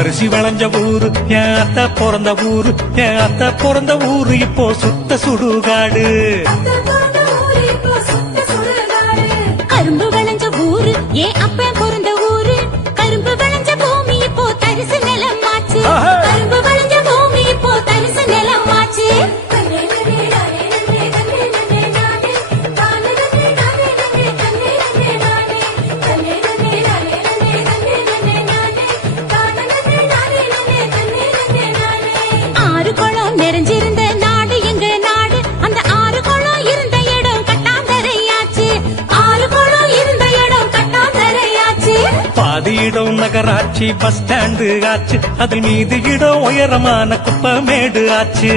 அரிசி வளைஞ்ச ஊரு என் அத்தை பிறந்த ஊரு, என் அத்தை பிறந்த ஊரு இப்போ சுத்த சுடுகாடு. கரும்பு விளைஞ்ச ஊரு என் அப்பன் பிறந்த ஊரு, கரும்பு விளைஞ்ச பூமி இப்போ தரிசு நிலம் ஆச்சு. கரும்பு விளைஞ்ச பூமி இப்போ தரிசு நிலம் ஆச்சு. ஆறு குளம் நிறைஞ்சிருந்த நாடு எங்க நாடு, அந்த ஆறு குளம் இருந்த இடம் கட்டாந்தரையாச்சு. ஆறு குளம் இருந்த இடம் கட்டாந்தரையாச்சு. பாதி இடம் நகராட்சி பஸ் ஸ்டாண்டு ஆச்சு, அதில் மீது இடம் உயரமான குப்பமேடு ஆச்சு.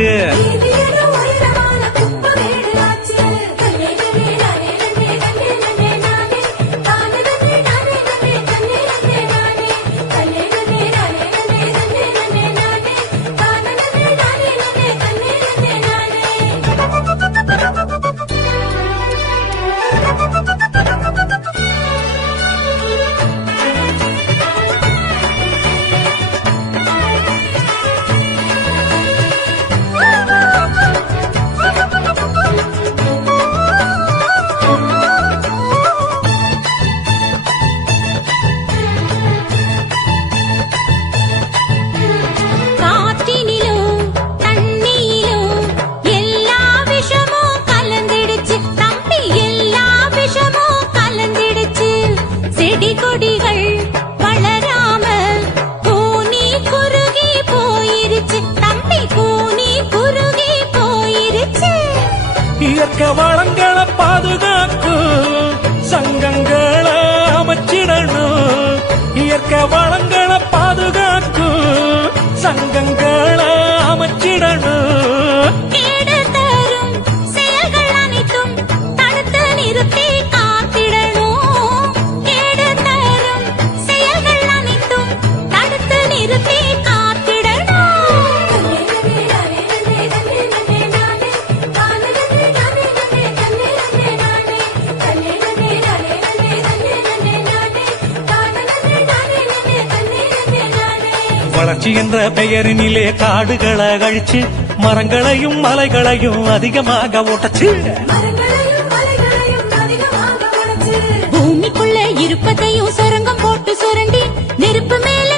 கொடிகள் வளராம கூனி குறுகி போயிருச்சு தம்பி, கூனி குறுகி போயிருச்சு. இயற்கை வளங்களை பாதுகாக்கும் சங்கங்களை அமைச்சிடணும். இயற்கை வளங்களை பாதுகாக்கும் சங்கங்களை அமைச்சிடணும். கேடு தரும் செயல்கள் அனைத்தும் தடுத்து நிறுத்தி காத்திடணும். கேடு தரும் செயல்கள் அனைத்தும் தடுத்து நிறுத்தி வளர்ச்சி என்ற பெயரினிலே காடுகளை அழிச்சு மரங்களையும் மலைகளையும் அதிகமாக ஓட்டச்சு. பூமிக்குள்ள இருப்பதையும் சுரங்கம் போட்டு சுரண்டி நெருப்பு மேல